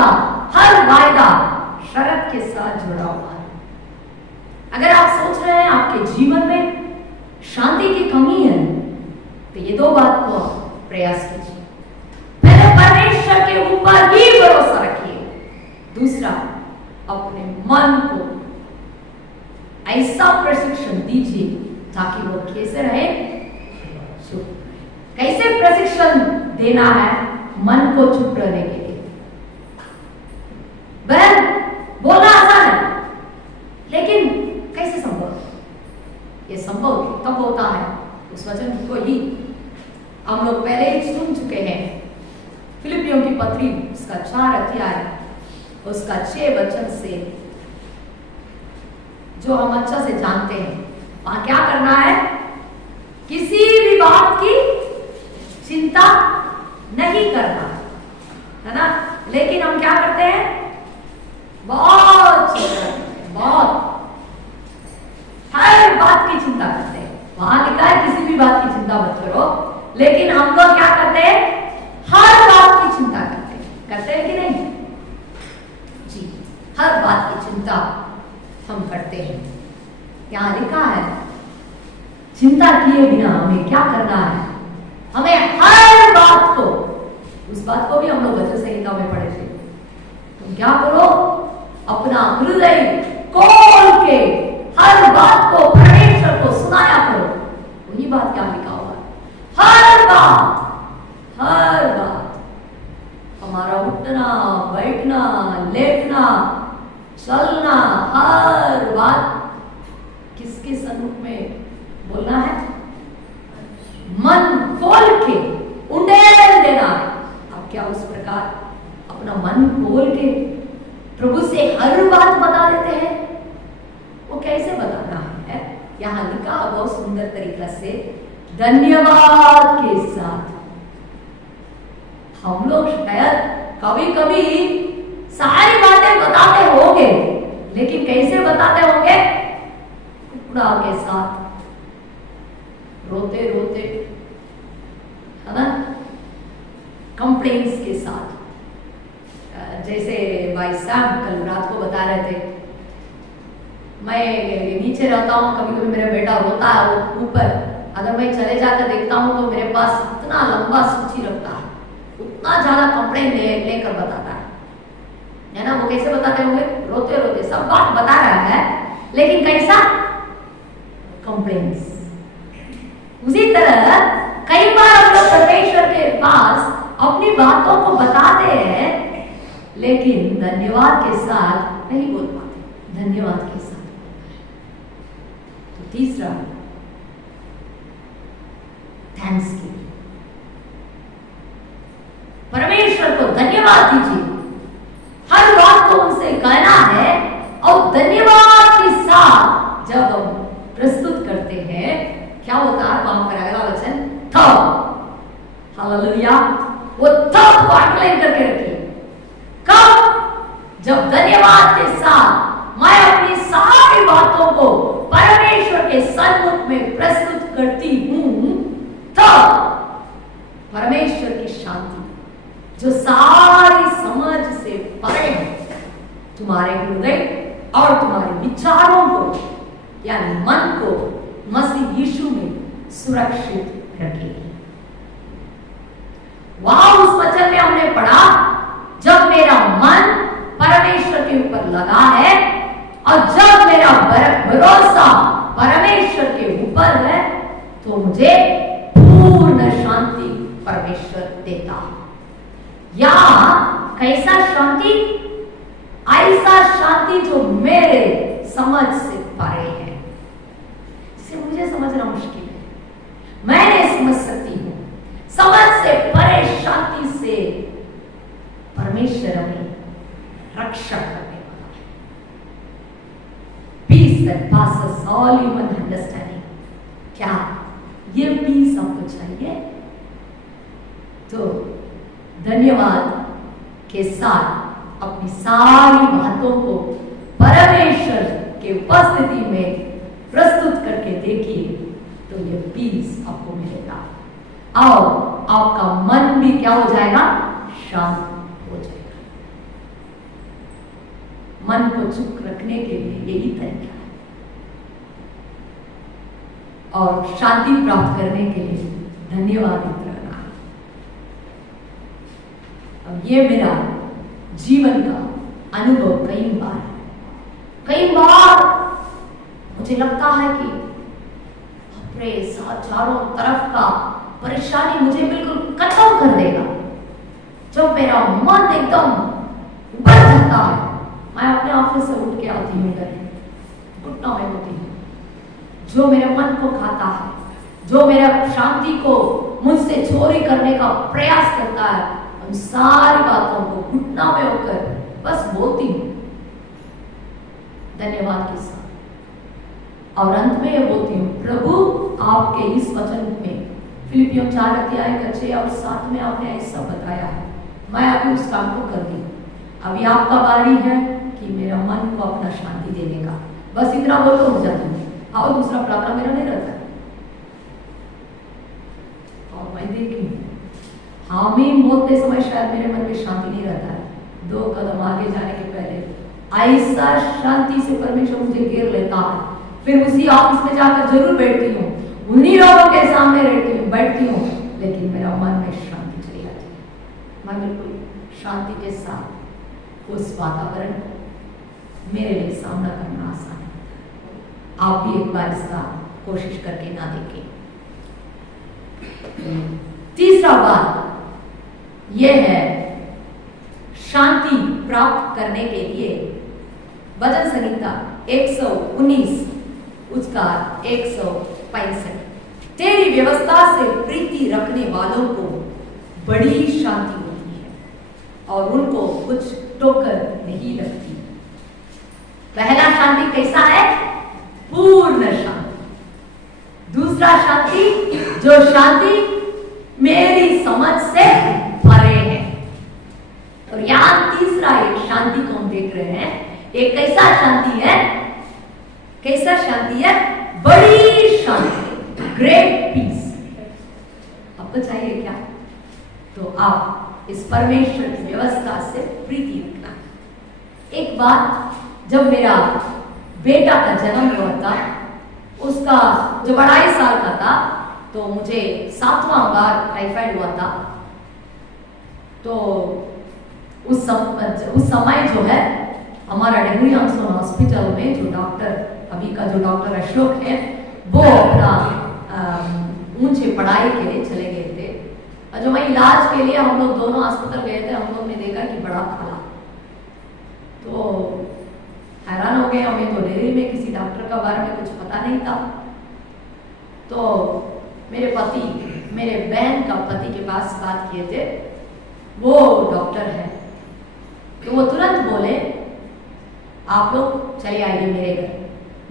का हर वायदा शर्त के साथ जुड़ा हुआ है। अगर आप सोच रहे हैं आपके जीवन में शांति की कमी है, तो ये दो बात को प्रयास कीजिए। पहले परमेश्वर के ऊपर ही भरोसा रखिए। दूसरा, अपने मन को ऐसा प्रशिक्षण दीजिए ताकि वो कैसे रहे, चुप। कैसे प्रशिक्षण देना है मन को चुप रहने के लिए? बहन, बोलना आसान है, लेकिन कैसे संभव? ये संभव तब होता है उस वचन को ही हम लोग पहले ही सुन चुके हैं। फिलिपियों की पत्री उसका 4 अध्याय उसका 6 वचन से, जो हम अच्छा से जानते हैं। वहां क्या करना है? किसी भी बात की चिंता नहीं करना है ना। लेकिन हम क्या करते हैं? बहुत चिंता करते हैं, बहुत, हर बात की चिंता करते हैं। वहां लिखा है किसी भी बात की चिंता मत करो, लेकिन हम लोग क्या करते हैं? हर बात की चिंता करते हैं कि नहीं जी? हर बात की चिंता हम करते हैं। यहां लिखा है चिंता किए बिना हमें क्या करना है? हमें हर बात को, उस बात को भी हम लोग वचन संहिता में पढ़े थे। तुम क्या करो? अपना हृदय खोल के हर बात को परमेश्वर को सुनाया करो। वही बात क्या लिखा हुआ है? हर बात, हर बात। हमारा उठना, बैठना, लेटना, चलना, हर बात किसके सम्मुख में बोलना है? मन खोल के उंडेल देना है। अब क्या उस प्रकार अपना मन खोल के प्रभु से हर बात बता देते हैं? वो कैसे बताना है? यहां लिखा बहुत सुंदर तरीका से, धन्यवाद के साथ। हम लोग शायद कभी कभी सारी बातें बताते होंगे, लेकिन कैसे बताते होंगे? टुकड़ा के साथ, रोते रोते, है ना, कंप्लेंट्स के साथ। जैसे भाई साहब कल रात को बता रहे थे, मैं नीचे रहता हूँ, कभी कभी मेरा बेटा रोता है वो ऊपर, अगर मैं चले जाकर देखता हूँ तो मेरे पास इतना लंबा सूची रखता है, उतना ज्यादा कंप्लेंट लेकर बताता है ना। वो कैसे बताते होंगे? रोते रोते सब बात बता रहा है, लेकिन कैसा? कंप्लेंट्स। उसी तरह कई बार हम लोग परमेश्वर के पास अपनी बातों को बताते हैं, लेकिन धन्यवाद के साथ नहीं बोल पाते। धन्यवाद के साथ। तो तीसरा, थैंक्स गिविंग। परमेश्वर को धन्यवाद दीजिए, हर बात को उनसे कहना है। और धन्यवाद के साथ जब हम प्रस्तुत करते हैं, क्या होता है? वहां पर अगला वचन तब, हालेलुया, वो तब को अंडरलाइन करके रखिए। कब? जब धन्यवाद के साथ मैं अपनी सारी बातों को परमेश्वर के सन्मुख में प्रस्तुत करती हूं, तब परमेश्वर की शांति जो सारी समझ से परे है, तुम्हारे हृदय और तुम्हारे विचारों को, यानी मन को मसीह यीशु में सुरक्षित रखेगी। वहां उस वचन में हमने पढ़ा, जब मेरा मन परमेश्वर के ऊपर लगा है और जब मेरा भरोसा परमेश्वर के ऊपर है, तो मुझे पूर्ण शांति परमेश्वर देता है। या कैसा शांति? ऐसा शांति जो मेरे समझ से परे है। इसे मुझे समझना मुश्किल है, मैं नहीं समझ सकती हूं। समझ से परे शांति से परमेश्वर हमें रक्षा करने वाला है। Peace that passes all human understanding। क्या ये पीस आपको चाहिए? तो धन्यवाद के साथ अपनी सारी बातों को परमेश्वर के उपस्थिति में प्रस्तुत करके देखिए, तो ये पीस आपको मिलेगा और आपका मन भी क्या हो जाएगा? शांत हो जाएगा। मन को चुप रखने के लिए यही तरीका है, और शांति प्राप्त करने के लिए धन्यवाद रहना। अब ये मेरा जीवन का अनुभव कई बार मुझे लगता है कि अपने चारों तरफ का परेशानी मुझे बिल्कुल खत्म कर देगा। जब मेरा मन एकदम बढ़ जाता है, मैं अपने ऑफिस से उठ के आती हूँ घर, घुटनों में होती हूँ। जो मेरे मन को खाता है, जो मेरा शांति को मुझसे चोरी करने का प्रयास करता है, उन सारी बातों को घुटना में होकर बस बोलती हूँ धन्यवाद के साथ, और अंत में ये बोलती हूँ, प्रभु आपके इस वचन में फिलिपियों 4:6 और 7 में आपने ऐसा बताया है, मैं अभी उस काम को कर दी। अभी आपका बारी है कि मेरा मन को अपना शांति देने का, बस इतना बोलो हो जाती हूँ, और दूसरा प्रार्थना मेरा नहीं रहता। और मैं देखी आमीन बोलते समय शायद मेरे मन में शांति नहीं रहता है। 2 कदम आगे जाने के पहले ऐसा शांति से परमेश्वर मुझे घेर लेता है, फिर उसी ऑफिस में जाकर जरूर बैठती हूँ, उन्हीं लोगों के सामने बैठती हूँ, लेकिन मेरा मन में शांति चली जाती है। मैं बिल्कुल शांति के साथ उस वातावरण को मेरे लिए सामना करना आसान है। आप भी एक बार इसका कोशिश करके ना देखें। तीसरा बात यह है, शांति प्राप्त करने के लिए भजन संहिता 119 उसका 165, तेरी व्यवस्था से प्रीति रखने वालों को बड़ी शांति होती है और उनको कुछ टोकर नहीं लगती। पहला शांति कैसा है? पूर्ण शांति। दूसरा शांति, जो शांति मेरी समझ से परे है। और यहां तीसरा एक शांति को हम देख रहे हैं। एक कैसा शांति है? कैसा शांति है? बड़ी शांति, ग्रेट पीस। आपको चाहिए क्या? तो आप इस परमेश्वर की व्यवस्था से प्रीति रखना। एक बात, जब मेरा बेटा का जन्म हुआ था, उसका जो 2.5 साल का था, तो मुझे 7वां बार टाइफाइड हुआ था। तो उस समय जो है हमारा डिग्री हॉस्पिटल में जो डॉक्टर, अभी का जो डॉक्टर अशोक है, वो अपना ऊंचे पढ़ाई के लिए चले गए थे। और जो मैं इलाज के लिए हम लोग दोनों अस्पताल गए थे, हम लोग ने देखा कि बड़ा खाला, तो हैरान हो गए। हमें तो डेली में किसी डॉक्टर का बारे में कुछ पता नहीं था। तो मेरे पति, मेरे बहन का पति के पास बात किए थे, वो डॉक्टर है, तो वो तुरंत बोले आप लोग चले आइए मेरे घर,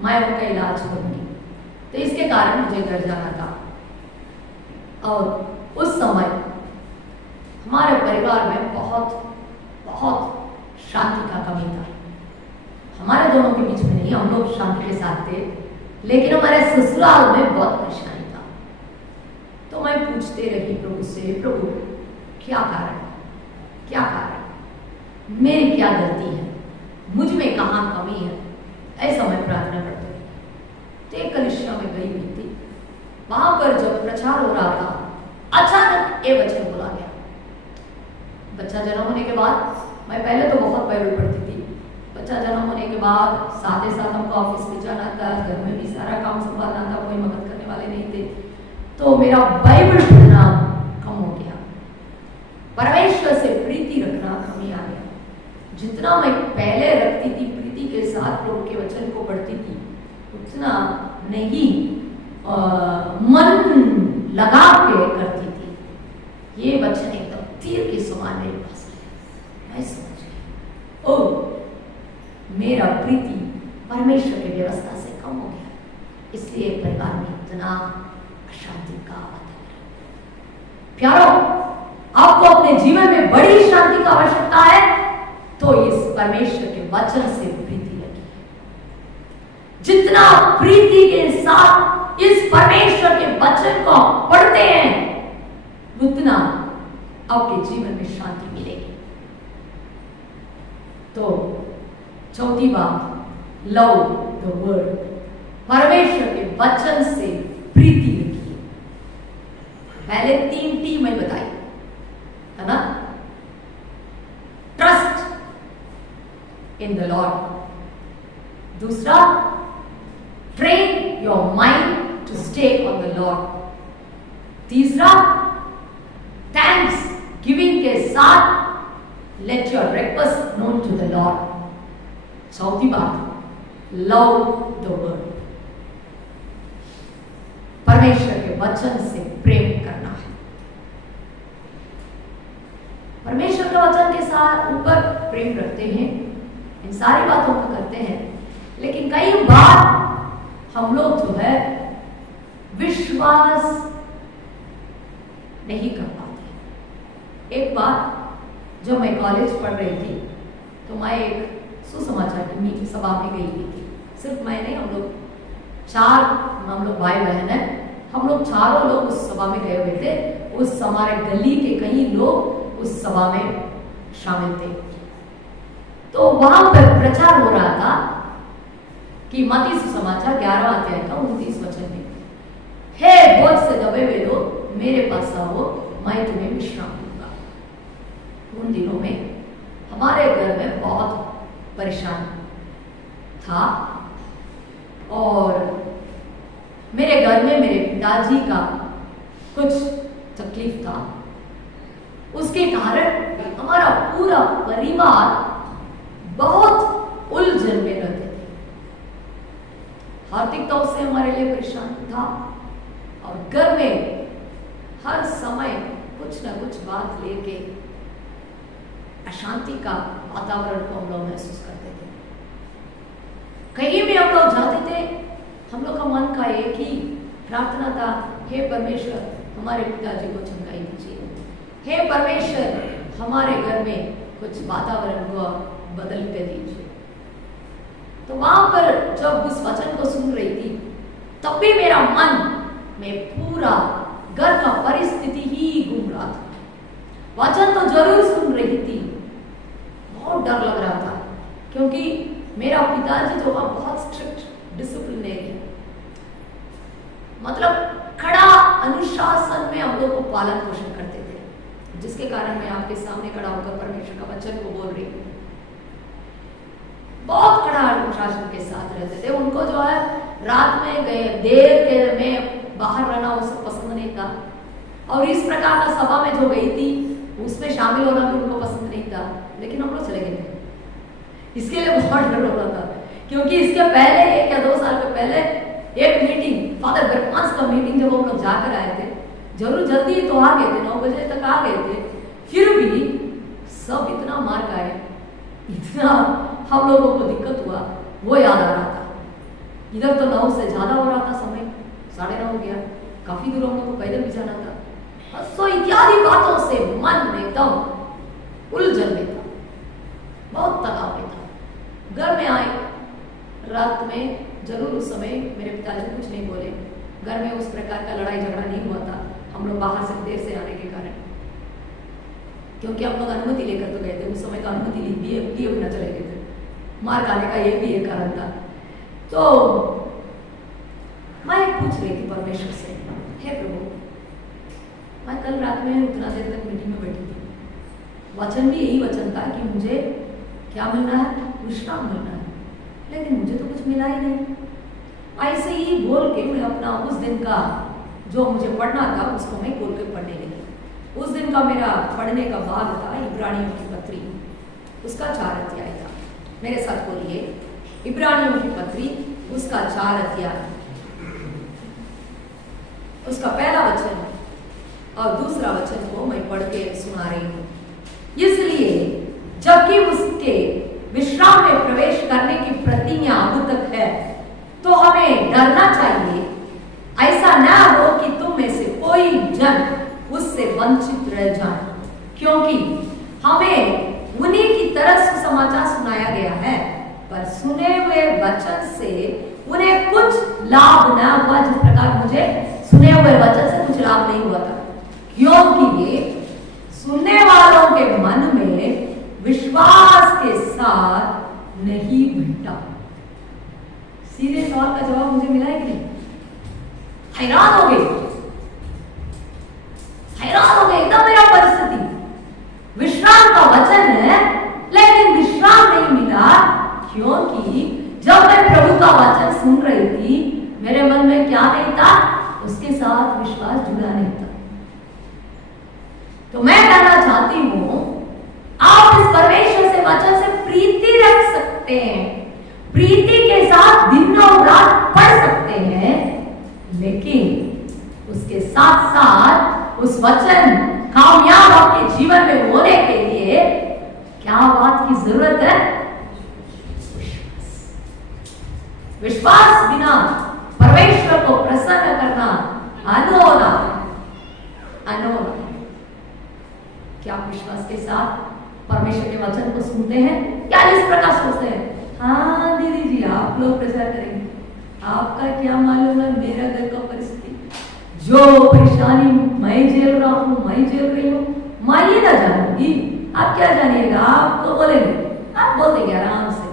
मैं उनका इलाज करूंगी। तो इसके कारण मुझे घर जाना था। और उस समय हमारे परिवार में बहुत बहुत शांति का कमी था। हमारे दोनों के बीच में नहीं, हम लोग शांति के साथ थे, लेकिन हमारे ससुराल में बहुत परेशानी था। तो मैं पूछते रही प्रभु से, प्रभु क्या कारण, क्या कारण, मेरी क्या गलती है, मुझ में कहाँ कमी है? ऐसा मैं प्रार्थना करती रही। तो एक कलिसिया में गई हुई थी, वहां पर जब प्रचार हो रहा था, अचानक ये वचन बोला गया। बच्चा जन्म होने के बाद, मैं पहले तो बहुत बाइबल पढ़ती थी, बच्चा जन्म होने के बाद साथ ही साथ हमको ऑफिस में जाना था, घर में भी सारा काम संभालना था, कोई मदद करने वाले नहीं थे, तो मेरा बाइबल पढ़ना कम हो गया, परमेश्वर से प्रीति रखना कमी आ गया। जितना मैं पहले रखती थी प्रीति के साथ प्रभु के वचन को पढ़ती थी, उतना नहीं मन लगा के करती थी। ये वचन एकदम तीर के समान मेरे पास आया, मैं समझ गई, ओ मेरा प्रीति परमेश्वर की व्यवस्था से कम हो गया, इसलिए परिवार में इतना अशांति का वातावरण। प्यारो, आपको अपने जीवन में बड़ी शांति का आवश्यकता है, तो इस परमेश्वर के वचन से प्रीति लगी। जितना प्रीति के साथ इस परमेश्वर के वचन को पढ़ते हैं, उतना आपके जीवन में शांति मिलेगी। तो चौथी बात, लव द वर्ड, परमेश्वर के वचन से प्रीति रखिए। पहले 3 टी मैं बताई है ना, ट्रस्ट इन द लॉर्ड, दूसरा train your mind to stay on the lord, तीसरा थैंक्स गिविंग के साथ let your request known to the lord, चौथी बात लव द वर्ड, परमेश्वर के वचन से प्रेम करना है। परमेश्वर के वचन के साथ ऊपर प्रेम रखते हैं, इन सारी बातों को करते हैं, लेकिन कई बार हम लोग जो है विश्वास नहीं कर पाते। एक बार जब मैं कॉलेज पढ़ रही थी तो मैं एक सुसमाचार की मीटिंग सभा में गई हुई थी। सिर्फ मैं नहीं, हम लोग भाई बहन हैं, हम लोग चारों लोग उस सभा में गए हुए थे। उस हमारे गली के कई लोग उस सभा में शामिल थे। तो वहां पर प्रचार हो रहा था कि मत्ती सुसमाचार 11वां अध्याय का 29 वचन में, हे बोझ से दबे हुए लोग मेरे पास आओ, मैं तुम्हें विश्राम दूंगा। उन दिनों में हमारे घर में बहुत परेशान था और मेरे घर में मेरे पिताजी का कुछ तकलीफ था। उसके कारण हमारा पूरा परिवार बहुत उलझन में रहते थे। आर्थिक तौर से हमारे लिए परेशान था और घर में हर समय कुछ ना कुछ बात लेके अशांति का वातावरण को हम लोग महसूस करते थे। कहीं भी हम लोग जाते थे, हम लोग का मन का एक ही प्रार्थना था, हे परमेश्वर हमारे पिताजी को चंगाई दीजिए, हे परमेश्वर हमारे घर में कुछ वातावरण को बदल के दीजिए। तो वहां पर जब उस वचन को सुन रही थी तब भी मेरा मन में पूरा घर का परिस्थिति ही घूम रहा था। वचन तो जरूर सुन रही थी, बहुत डर लग रहा था क्योंकि मेरा पिताजी जो बहुत स्ट्रिक्ट डिसिप्लिनरी, मतलब खड़ा अनुशासन में हम लोग को पालन पोषण करते थे, जिसके कारण मैं आपके सामने खड़ा होकर परमेश्वर का वचन को बोल रही हूँ। बहुत खड़ा अनुशासन के साथ रहते थे। उनको जो है रात में देर के में बाहर रहना उसको पसंद नहीं था और इस प्रकार का सभा में जो गई थी उसमें शामिल होना भी उनको पसंद नहीं था, लेकिन हम लोग चले गए थे। इसके लिए बहुत डर हो रहा था क्योंकि इसके पहले 1 या 2 साल के पहले एक मीटिंग, फादर ब्रह्मांस का मीटिंग जब हम लोग जाकर आए थे, जरूर जल्दी तो आ गए थे, 9 बजे तक आ गए थे, फिर भी सब इतना मार खाए, इतना हम लोगों को दिक्कत हुआ, वो याद आ रहा था। इधर तो 9 से ज्यादा हो रहा था समय, 9:30 हो गया, काफी दूर हम लोग को पैदल भी जाना था। सो इत्यादि बातों से मन एकदम उलझन में था, बहुत तनाव में था। घर में आए रात में, जरूर उस समय मेरे पिताजी कुछ नहीं बोले, घर में उस प्रकार का लड़ाई झगड़ा नहीं हुआ था। हम लोग बाहर से देर से आने के कारण, क्योंकि हम लोग अनुमति लेकर तो गए थे, उस समय का अनुमति लिए बिना चले गए थे, मार खाने का ये भी एक कारण था। तो मैं पूछ रही थी परमेश्वर से, हे प्रभु, मैं कल रात में उतना देर तक मीटिंग में बैठी थी, वचन भी यही वचन था कि मुझे क्या मिलना है, विश्राम मिलना है, लेकिन मुझे तो कुछ मिला ही नहीं। ऐसे ही बोल के मैं अपना उस दिन का जो मुझे पढ़ना था उसको मैं बोल के पढ़ने लगी। उस दिन का मेरा पढ़ने का भाग था इब्रानियों की पत्री, उसका 4 अध्याय था। मेरे साथ बोलिए, इब्रानियों की पत्री उसका 4 अध्याय, उसका पहला वचन और दूसरा वचन को मैं पढ़ के सुना रही हूँ। इसलिए जबकि उसके विश्राम में प्रवेश करने की प्रतिज्ञा अब तक है, तो हमें डरना चाहिए, ऐसा न हो कि तुम में से कोई जन उससे वंचित रह जाए, क्योंकि हमें उन्हीं की तरह सुसमाचार सुनाया गया है, पर सुने हुए वचन से उन्हें कुछ लाभ न हुआ, जिस प्रकार मुझे सुने हुए वचन से कुछ लाभ नहीं हुआ था, क्योंकि सुनने वालों के मन में विश्वास के साथ नहीं हैरान हो गए, एकदम मेरा परिस्थिति। विश्राम का वचन है लेकिन विश्राम नहीं मिला, क्योंकि जब मैं प्रभु का वचन सुन रही थी मेरे मन में क्या नहीं था, उसके साथ विश्वास जुड़ा नहीं था। तो मैं कहना चाहती हूं, आप इस परमेश्वर से वचन से प्रीति रख सकते हैं, प्रीति के साथ दिन और रात पढ़ सकते हैं, लेकिन उसके साथ साथ उस वचन कामयाब आपके जीवन में होने के लिए क्या बात की जरूरत है? विश्वास बिना परमेश्वर को प्रसन्न करना अनहोना। क्या आप विश्वास के साथ परमेश्वर के वचन को सुनते हैं? क्या इस प्रकार सोचते हैं, हाँ दीदी जी आप लोग प्रचार करेंगे, आपका क्या मालूम है मेरा घर का परिस्थिति, जो परेशानी मैं झेल रहा हूं, मैं झेल रही हूं, मैं ये ना जानूंगी, आप क्या जानिएगा, आप तो बोलेंगे, आप बोल देंगे आराम से।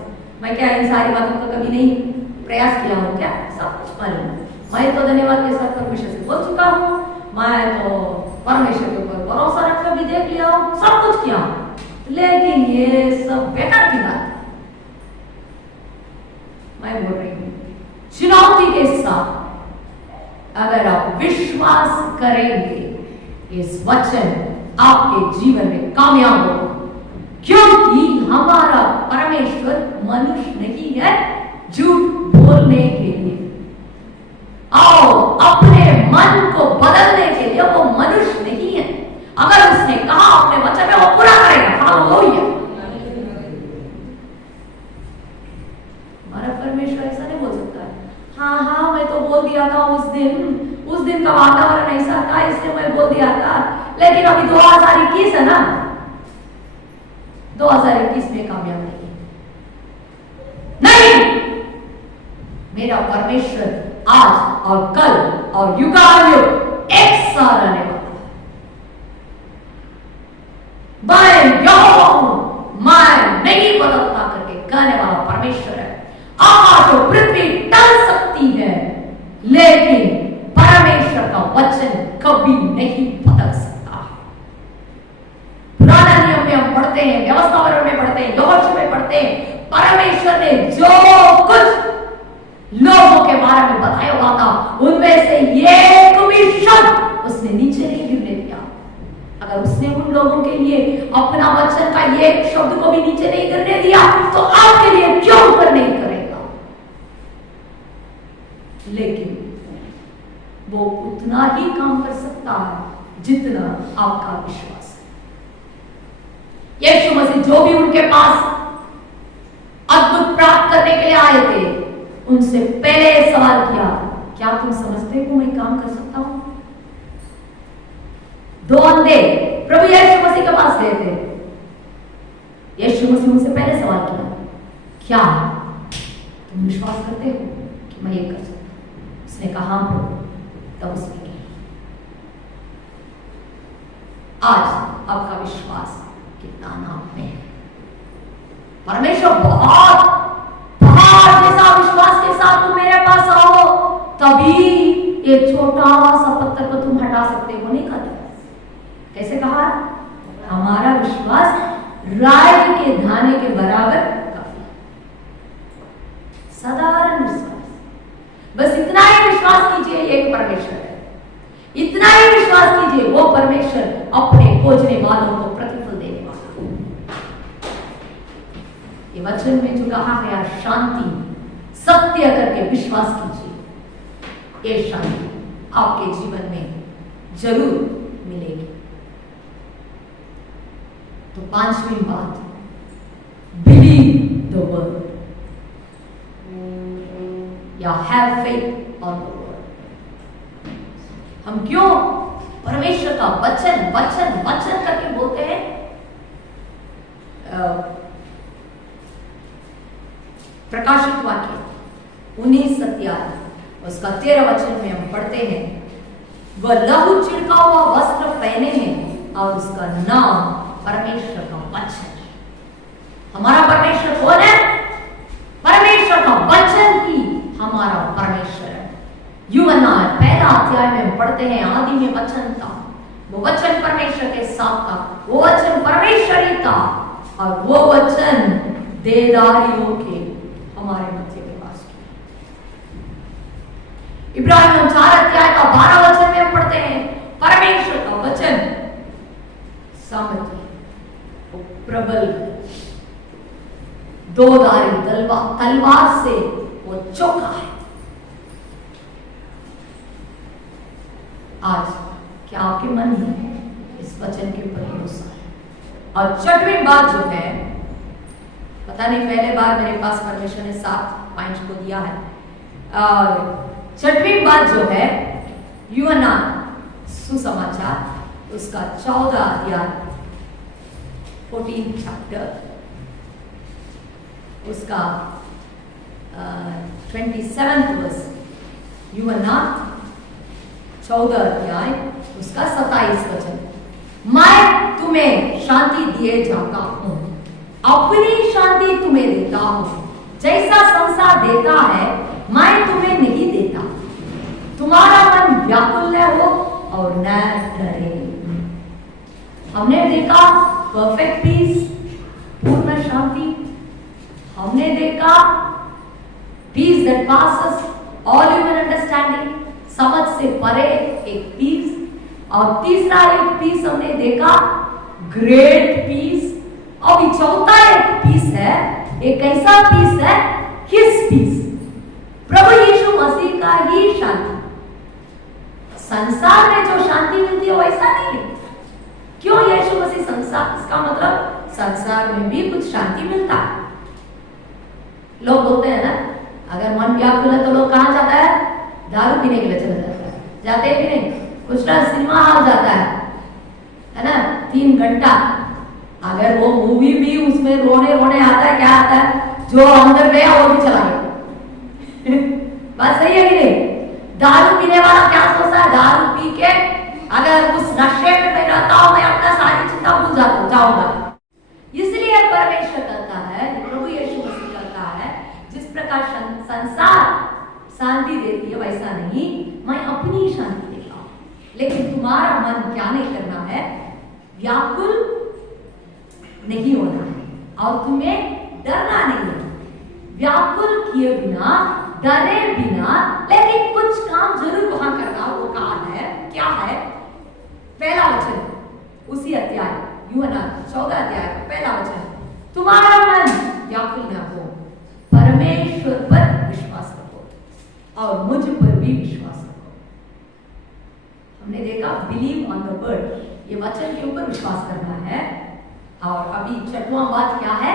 मैं क्या इन सारी बातों का कभी नहीं प्रयास किया हूं क्या? सब कुछ मालूम है। मैं तो धन्यवाद के साथ परमेश्वर से बोल चुका हूं, मैं तो परमेश्वर के ऊपर भरोसा रख कर भी देख लिया हूं, सब कुछ किया हूं, लेकिन ये सब बेकार की बात है। मैं बोल रही हूं चुनौती के साथ अगर आप विश्वास करेंगे, इस वचन आपके जीवन में कामयाब होगा, क्योंकि हमारा परमेश्वर मनुष्य नहीं है झूठ बोलने के लिए और अपने मन को बदलने के लिए वो मनुष्य नहीं है। अगर उसने कहा अपने वचन में, वो पूरा करेगा। हालेलुया। हमारा परमेश्वर ऐसा नहीं बोल सकता है, हाँ हाँ मैं तो बोल दिया था उस दिन का वातावरण ऐसा था इसलिए मैं बोल दिया था, लेकिन अभी 2021 है ना, 2021 में कामयाब नहीं। मेरा परमेश्वर आज और कल और युगानुयुग एक सा रहने वाला है। मैं यहोवा हूं, मैं नहीं बदलता करके कहने वाला परमेश्वर है। आकाश और पृथ्वी टल सकती है, लेकिन परमेश्वर का वचन कभी नहीं बदल सकता। पुराना नियम में हम पढ़ते हैं, व्यवस्थावरण में पढ़ते हैं, यहोशू में पढ़ते हैं, परमेश्वर ने जो कुछ लोगों के बारे में बताया हुआ था उनमें से एक भी शब्द उसने नीचे नहीं गिरने दिया। अगर उसने उन लोगों के लिए अपना वचन का एक शब्द को भी नीचे नहीं गिरने दिया, तो आपके लिए क्यों ऊपर नहीं करेगा? लेकिन वो उतना ही काम कर सकता है जितना आपका विश्वास है। यीशु मसीह जो भी उनके पास अद्भुत प्राप्त करने के लिए आए थे, उनसे पहले सवाल किया, क्या तुम समझते हो मैं काम कर सकता हूं? दो अंधे प्रभु यीशु मसीह के पास गए थे। यीशु मसीह उनसे पहले सवाल किया, क्या तुम विश्वास करते हो कि मैं ये कर सकता हूं? उसने कहा प्रभु। तब उसने कहा, आज आपका विश्वास कितना नाम में है? परमेश्वर बहुत जैसा विश्वास के साथ तुम मेरे पास आओ, तभी एक छोटा सा पत्थर को तुम हटा सकते हो। नहीं कहते कैसे कहा? हमारा विश्वास राई के दाने के बराबर काफी। साधारण विश्वास, बस इतना ही विश्वास कीजिए, एक परमेश्वर है। इतना ही विश्वास कीजिए, वो परमेश्वर अपने खोजने वालों को प्रतिफल देने वाला। ये वचन में जो कहा गया शांति, सत्य करके विश्वास कीजिए, ये शांति आपके जीवन में जरूर मिलेगी। तो पांचवी बात, बिलीव द वर्ड या have faith on the word. हम क्यों परमेश्वर का वचन वचन वचन करके बोलते हैं? प्रकाशित वाक्य 19:27 उसका 13 वचन में हम पढ़ते हैं, वह लहू छिड़का हुआ वस्त्र पहने हैं और उसका नाम परमेश्वर का वचन है। हमारा परमेश्वर कौन है? परमेश्वर का वचन ही हमारा परमेश्वर है। यू एंड आई पैदा अध्याय में पढ़ते हैं, आदि में वचन था, वो वचन परमेश्वर के साथ था, वो वचन परमेश्वर ही था, और वो वचन देहधारी होके हमारे मध्य निवास किया। इब्राहिम 4 अध्याय का 12 वचन में हम पढ़ते हैं, परमेश्वर का वचन सामर्थ्य वो प्रबल, दोधारी तलवार से वो चौका है। आज क्या आपके मन में इस वचन के ऊपर भरोसा है? और छठवीं बात जो है, पता नहीं पहले बार मेरे पास परमेश्वर ने 7 पॉइंट्स को दिया है, और छठवीं बात जो है यूहन्ना सुसमाचार उसका 14 अध्याय 14 चैप्टर उसका 27 वर्स, यूहन्ना 14 अध्याय उसका 27 वचन, मैं तुम्हें शांति दिए जाता हूं, अपनी शांति तुम्हें देता हूं, जैसा संसार देता है मैं तुम्हें नहीं देता, तुम्हारा मन व्याकुल न हो और न डरे। हमने देखा परफेक्ट पीस, पूर्ण शांति, हमने देखा peace that passes all human understanding, समझ से परे एक पीस, और तीसरा एक पीस हमने देखा ग्रेट पीस, और चौथा एक पीस है, एक ऐसा पीस है हिज पीस, प्रभु यीशु मसीह का ही शांति। संसार में जो शांति मिलती है वो ऐसा नहीं है। क्यों यीशु मसीह संसार, इसका मतलब संसार में भी कुछ शांति मिलता है। लोग बोलते हैं ना, अगर मन व्याकुल है तो लोग कहां जाता है? दारू पीने के लिए चला जाता है, जाते हैं कि नहीं? कुछ ना सिनेमा हॉल जाता है ना, 3 घंटा, अगर वो मूवी भी उसमें रोने रोने आता है, क्या आता है, जो अंदर गया वो भी चला गया। बात सही है कि नहीं? दारू पीने वाला क्या सोचता है? दारू पी के अगर उस नशे में मैं रहता हूं, मैं अपना सारी चिंता भूल जाऊंगा। इसलिए परमेश्वर कहता है, प्रभु यीशु मसीह कहता है, जिस प्रकार संसार शांति देती है वैसा नहीं, मैं अपनी शांति देता हूं। लेकिन तुम्हारा मन क्या नहीं करना है? व्याकुल नहीं होना है और तुम्हें डरना नहीं है। व्याकुल किए बिना, डरे बिना, लेकिन कुछ काम जरूर वहां करना। वो काम है, क्या है? पहला वचन उसी अध्याय यूहन्ना 14 अध्याय का पहला वचन, तुम्हारा मन व्याकुल न हो, परमेश्वर पर विश्वास रखो और मुझ पर भी विश्वास रखो। हमने देखा बिलीव ऑन द वर्ड, ये वचन के ऊपर विश्वास करना है। और अभी 6वां बात क्या है?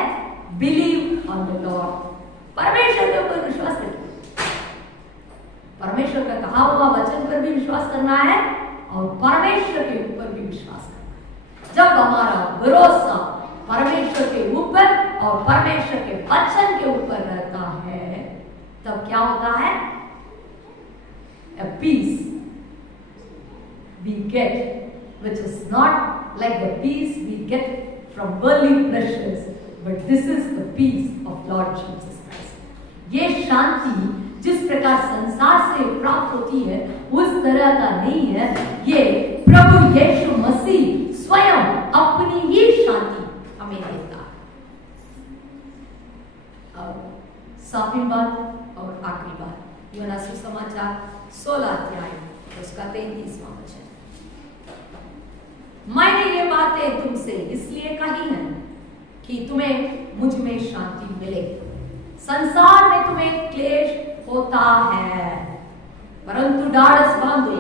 बिलीव ऑन द लॉर्ड, परमेश्वर के ऊपर विश्वास करें। परमेश्वर का कहा हुआ वचन पर भी विश्वास करना है और परमेश्वर के ऊपर भी विश्वास करना है। जब हमारा भरोसा परमेश्वर के ऊपर और परमेश्वर के वचन के ऊपर रहता है, तब क्या होता है? A peace we get, which is not like the peace we get from worldly pleasures, but this is the peace of Lord Jesus Christ. ये शांति जिस प्रकार संसार से प्राप्त होती है उस तरह का नहीं है। ये प्रभु यीशु मसीह स्वयं अपनी ही शांति हमें देता है। और 7वीं बात और आखिरी बात, यूहन्ना सुसमाचार 16 अध्याय उसका 33वां वचन, मैंने ये बातें तुमसे इसलिए कही हैं कि तुम्हें मुझ में शांति मिले। संसार में तुम्हें क्लेश होता है, परंतु ढाढ़स बांधो,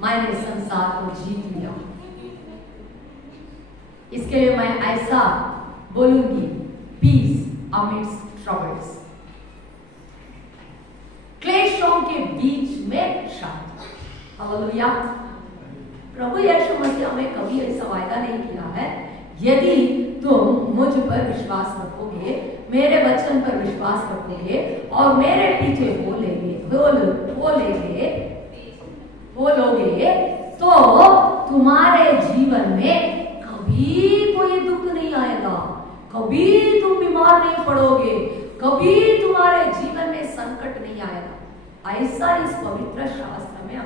मैंने संसार को जीत लिया। इसके लिए मैं ऐसा बोलूंगी, पीस अमिड्स ट्रबल्स, क्लेशों के बीच में शांति। हालेलुया। प्रभु यीशु मसीह हमें कभी ऐसा वायदा नहीं किया है, यदि तुम मुझ पर विश्वास रखोगे, मेरे वचन पर विश्वास रखोगे और मेरे पीछे बोलोगे तो तुम्हारे जीवन में कभी कोई दुख नहीं आएगा, कभी तुम बीमार नहीं पड़ोगे, कभी तुम्हारे जीवन में संकट नहीं आएगा। ऐसा इस पवित्र शास्त्र में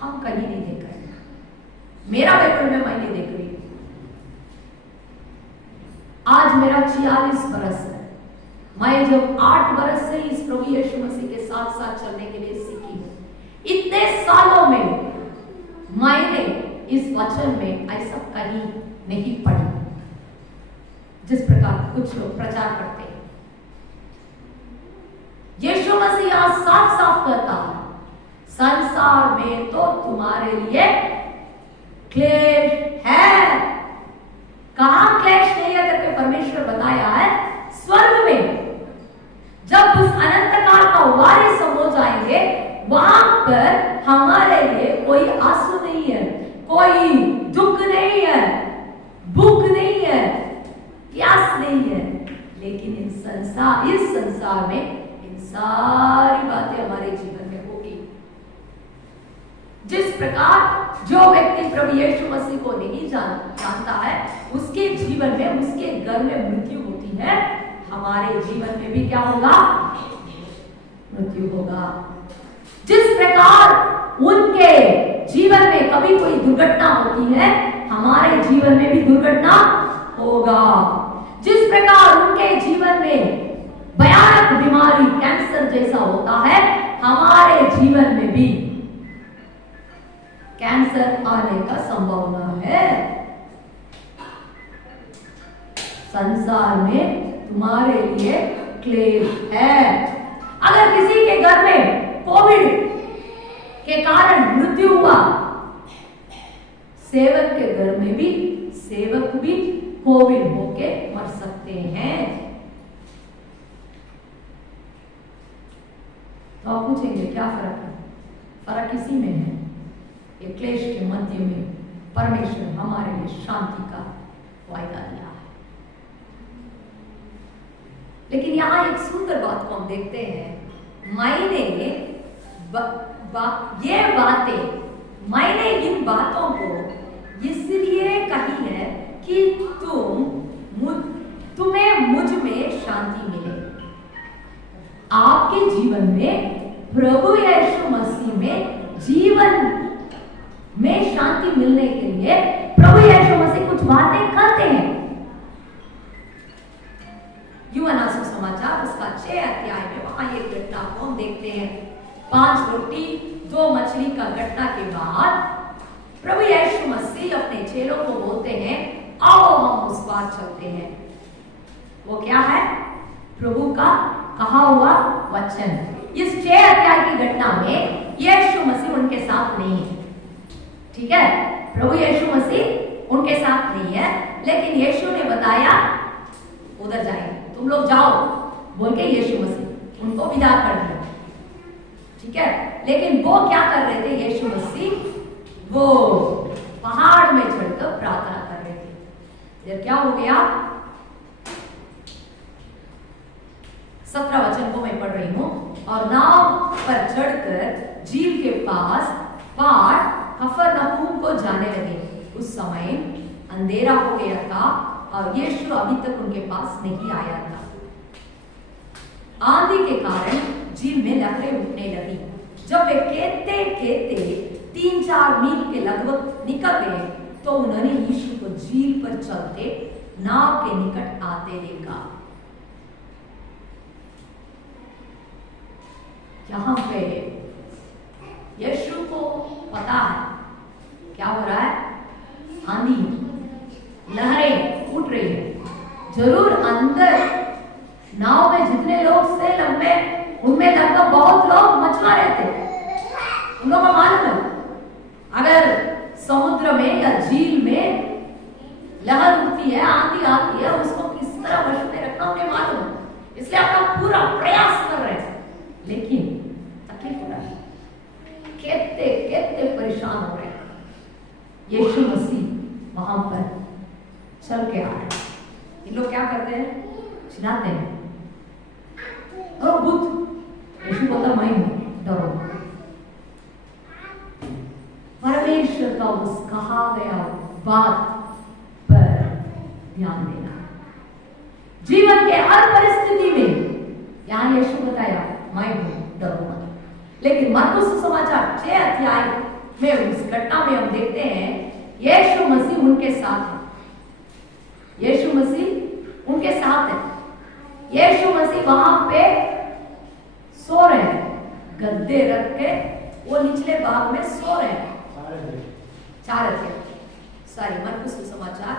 हम कहीं नहीं देख रहे। मेरा बाइबल में मैं नहीं देख रही। आज मेरा 46 बरस है। मैं जब 8 बरस से इस प्रभु यीशु मसीह के साथ साथ चलने के लिए सीखी हूं, इतने सालों में मैंने इस वचन में ऐसा कहीं नहीं पढ़ी जिस प्रकार कुछ लोग प्रचार करते हैं। यीशु मसीह यहां साफ साफ कहता है, संसार में तो तुम्हारे लिए क्लेश है। कहां क्लेश नहीं है करके परमेश्वर बताया है? स्वर्ग में। जब उस अनंत काल का वारिस हम हो जाएंगे, वहां पर हमारे लिए कोई आंसू नहीं है, कोई दुख नहीं है, भूख नहीं है, प्यास नहीं है। लेकिन इस संसार में इन सारी बातें हमारे जीवन में होगी। जिस प्रकार जो व्यक्ति प्रभु यीशु मसीह को नहीं जानता है, उसके जीवन में, उसके घर में मृत्यु होती है, हमारे जीवन में भी क्या होगा? मृत्यु होगा। जिस प्रकार उनके जीवन में कभी कोई दुर्घटना होती है, हमारे जीवन में भी दुर्घटना होगा। जिस प्रकार उनके जीवन में भयानक बीमारी कैंसर जैसा होता है, हमारे जीवन में भी कैंसर आने का संभावना है। संसार में तुम्हारे लिए क्लेश है। अगर किसी के घर में कोविड के कारण मृत्यु हुआ, सेवक के घर में भी सेवक भी कोविड होके मर सकते हैं। तो आप पूछेंगे क्या फर्क है? फर्क इसी में है, ये क्लेश के मध्य में परमेश्वर हमारे लिए शांति का वायदा दिया है। लेकिन यहां एक सुंदर बात को हम देखते हैं। मैंने इन बातों को इसलिए कही है कि तुम्हें मुझ में शांति मिले। आपके जीवन में प्रभु यीशु मसीह में जीवन में शांति मिलने के लिए प्रभु यीशु मसीह कुछ बातें करते हैं। यूहन्ना सुसमाचार उसका 6 अध्याय में वहां एक घटना को हम देखते हैं। 5 रोटी 2 मछली का घटना के बाद प्रभु यीशु मसीह अपने चेलों को बोलते हैं, आओ हम उस पार चलते हैं। वो क्या है? प्रभु का कहा हुआ वचन। इस 6 अध्याय की घटना में यीशु मसीह उनके साथ नहीं है, ठीक है? प्रभु यीशु मसीह उनके साथ नहीं है, लेकिन यीशु ने बताया उधर जाएंगे, तुम लोग जाओ बोल के यीशु मसीह उनको विदा कर दिया, ठीक है? लेकिन वो क्या कर रहे थे? यीशु मसीह वो पहाड़ में चढ़कर प्रार्थना कर रहे थे। फिर क्या हो गया? 17 वचन को मैं पढ़ रही हूं। और नाव पर चढ़कर झील के पार कफरनहूम को जाने लगे। उस समय अंधेरा हो गया था और यीशु अभी तक उनके पास नहीं आया था। आंधी के कारण झील में लहरें उठने लगी। जब वे कहते कहते 3-4 मील के लगभग निकल गए तो उन्होंने यीशु को झील पर चलते नाव के निकट आते देखा। यहां पे यीशु को पता है क्या हो रहा है? आंधी, लहरें उठ रही है। जरूर अंदर नाव में जितने लोग थे लंबे, उनमें लगभग बहुत लोग मछुआरे थे। उन लोगों को मालूम है अगर समुद्र में या झील में लहर उठती है, आंधी आती है, उसको किस तरह वश में रखना उन्हें मालूम है, इसलिए अपना पूरा प्रयास कर रहे हैं। लेकिन तकलीफ हो रहा है, कहते कहते परेशान हो रहे हैं। यीशु मसीह वहां पर चल के आ रहे हैं। ये लोग क्या करते हैं? चिल्लाते हैं, ओ भूत। यीशु बोलता मैं हूं, डरो। परमेश्वर का उस कहा गया बात पर ध्यान देना। जीवन के हर परिस्थिति में यहां यीशु बताया मैं हूं, डरो मत। लेकिन मरकुस सुसमाचार 6 अध्याय में उस घटना में हम देखते हैं यीशु मसीह उनके साथ है। यीशु मसीह उनके साथ है। यीशु मसीह वहां पे सो रहे हैं, गद्दे रख के वो निचले भाग में सो रहे हैं। 4 अध्याय मरकुस सुसमाचार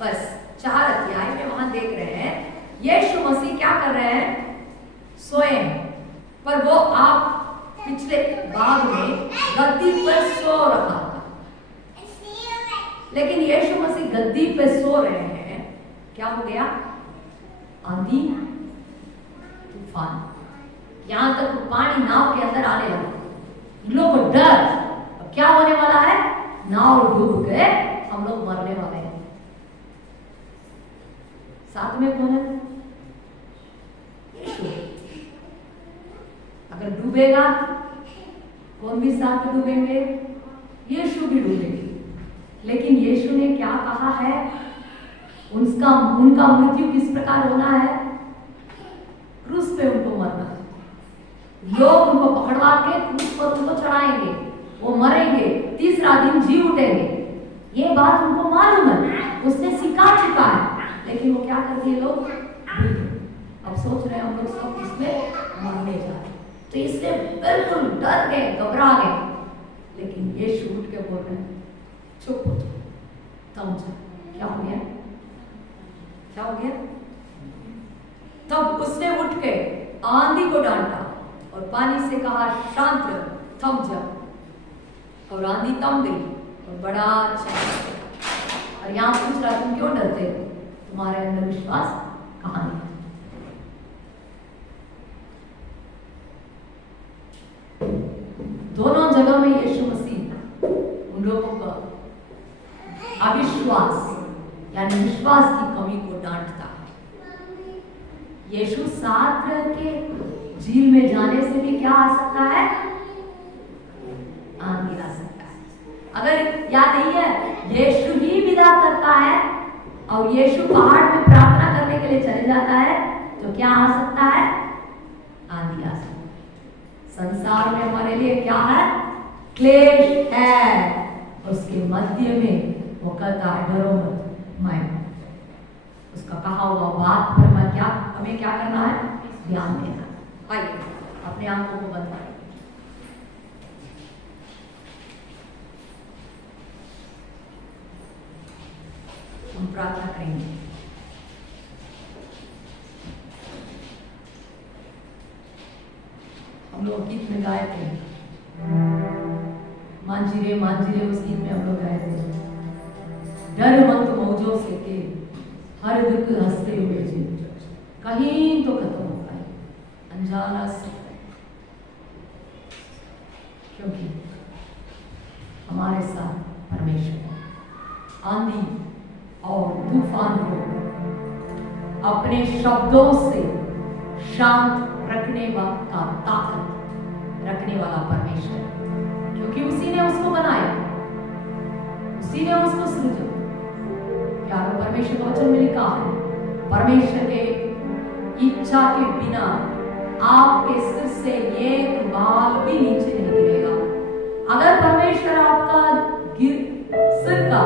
बस 4 अध्याय में वहां देख रहे हैं यीशु मसीह क्या कर रहे हैं, सोए हैं, पर वो आप पिछले भाग में गद्दी पर सो रहा था। लेकिन यीशु मसीह गद्दी पे सो रहे हैं, क्या हो गया, आंधी तूफान, यहां तक पानी नाव के अंदर आने लगा। इन लोगों को डर, अब क्या होने वाला है, नाव डूब गए, हम लोग मरने वाले हैं। साथ में कौन है, यीशु। अगर डूबेगा कौन भी साथ में डूबेंगे, यीशु भी डूबेंगे। लेकिन यीशु ने क्या कहा है, उनका मृत्यु किस प्रकार होना है, क्रूस पे उनको मरना है। लोग उनको पकड़वा के क्रूस पर उनको चढ़ाएंगे, वो मरेंगे, तीसरा दिन जी उठेंगे। ये बात उनको मालूम है, उसने सिखा चुका है, लेकिन वो क्या करते हैं लोग, अब सोच रहे हैं हम लोग सब इसमें मरने जा रहे, तो इसलिए बिल्कुल डर गए, घबरा गए। लेकिन यीशु उठ के बोल रहे हैं, चुप हो जाओ, थम जाओ। क्या हो गया, क्या हो गया, तब उसने उठ के आंधी को डांटा और पानी से कहा, शांत रहो, थम जाओ। और आंधी थम गई और बड़ा अच्छा। और यहां पूछ रहा, तुम क्यों डरते हो, तुम्हारे अंदर विश्वास कहां है। दोनों जगह में यीशु मसीह उन लोगों का अविश्वास यानी विश्वास की कमी को डांटता है। यीशु साथ रह के झील में जाने से भी क्या आ सकता है, आंधी आ सकता है। अगर याद नहीं है, यीशु ही विदा करता है और यीशु पहाड़ में प्रार्थना करने के लिए चले जाता है, तो क्या आ सकता है, आंधी आ सकता है। संसार में हमारे लिए क्या है, क्लेश है, उसके मध्य में वो कहता है, डरो मत, मैं उसका कहा हुआ बात पर मैं क्या, हमें क्या करना है, ध्यान देना। आइए अपने आंखों को बंद करें। हम प्रार्थना करेंगे। हम लोग गीत में गाए थे, मांझिरे मांझिरे, उस गीत में हम लोग गाए थे, डर मत मौजों से के हर दुख हंसते हुए जी, कहीं तो खत्म हो पाए अनजाना से, क्योंकि हमारे साथ परमेश्वर आंधी और तूफान को अपने शब्दों से शांत रखने का ताकत रखने वाला परमेश्वर, क्योंकि उसी ने उसको बनाया, उसी ने उसको सृजा। प्यारो, परमेश्वर का वचन में लिखा है, परमेश्वर के इच्छा के बिना आपके सिर से एक बाल भी नीचे नहीं गिरेगा। अगर परमेश्वर आपका सिर का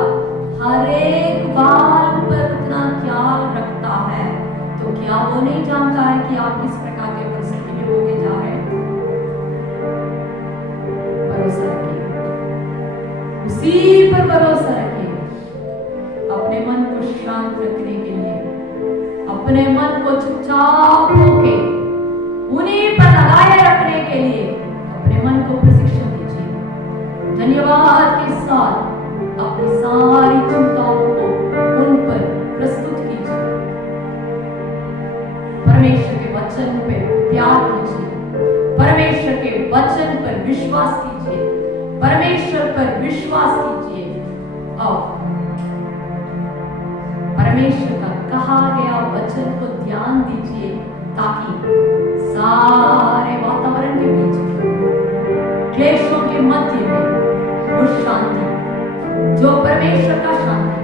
हर एक बाल पर उतना ख्याल रखता है, तो क्या वो नहीं जानता है कि आप किस प्रकार के परिस्थिति में होके जा रहे हैं। भरोसा रखिए, उसी पर भरोसा रखिए। अपने मन को शांत रखने के लिए, अपने मन को चुपचाप होके उन्हीं पर लगाए रखने के लिए अपने मन को प्रशिक्षण दीजिए। धन्यवाद के साथ अपनी सारी चिंताओं को उन पर प्रस्तुत कीजिए। परमेश्वर के वचन पे प्यार कीजिए, परमेश्वर के वचन पर विश्वास कीजिए, परमेश्वर पर विश्वास कीजिए और परमेश्वर का कहा गया वचन को ध्यान दीजिए, ताकि सारे वातावरण के बीच में, क्लेशों के मध्य में वो शांति, जो परमेश्वर का शांति,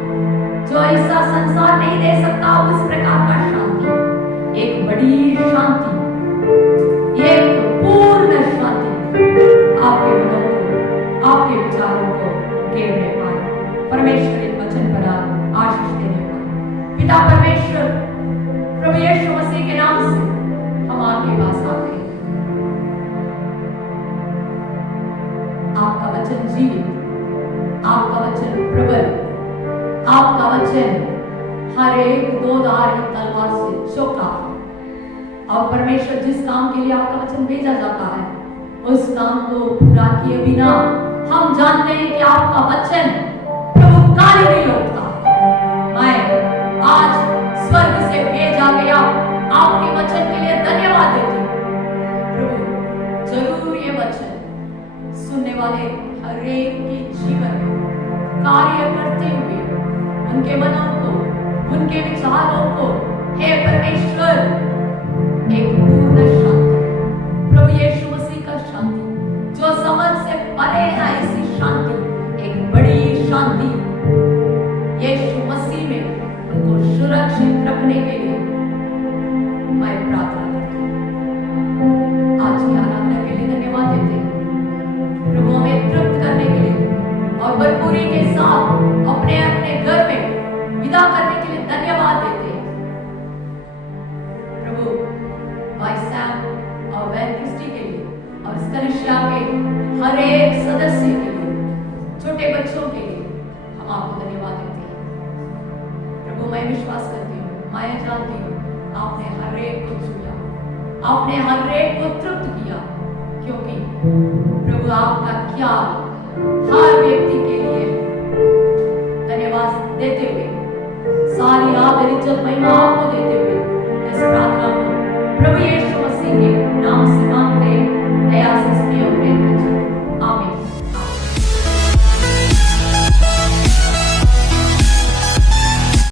जो ऐसा संसार नहीं दे सकता, उस प्रकार का शांति, एक बड़ी शांति, एक पूर्ण शांति पिता परमेश्वर प्रभु यीशु मसीह के नाम से हम आपके पास आते हैं। आपका वचन जीवित, आपका वचन प्रबल, आपका वचन हर एक दो धारी तलवार से चौका। और परमेश्वर जिस काम के लिए आपका वचन भेजा जाता है उस काम को पूरा किए बिना हम जानते हैं कि आपका वचन प्रभु काल नहीं लौटता। मैं आज स्वर्ग से भेजा गया आपके वचन के लिए धन्यवाद देती हूँ। प्रभु जरूर ये वचन सुनने वाले हर एक के जीवन में कार्य करते हुए उनके मनों को, उनके विचारों को, हे परमेश्वर, एक पूर्ण शांति, प्रभु यीशु मसीह का शांति जो समझ से परे है, ऐसी शांति, एक बड़ी शांति यीशु मसीह में उनको सुरक्षित रखने के लिए मैं प्रार्थना करती हूँ। आज की आराधना के लिए धन्यवाद देते हैं प्रभु, हमें तृप्त करने के लिए और भरपूरी के साथ अपने अपने घर में विदा करने के लिए धन्यवाद देते हैं प्रभु। भाई सैम और बहन क्रिस्टी के लिए और इस कलीसिया के हर एक सदस्य के लिए, छोटे बच्चों के लिए हम आपको धन्यवाद देते हैं प्रभु। मैं विश्वास करती हूँ, मैं जानती हूँ आपने हर एक को छुआ, आपने हर एक को तृप्त किया, क्योंकि प्रभु आपका क्या हर व्यक्ति के लिए धन्यवाद देते हुए, सारी आदर इज्जत महिमा आपको देते हुए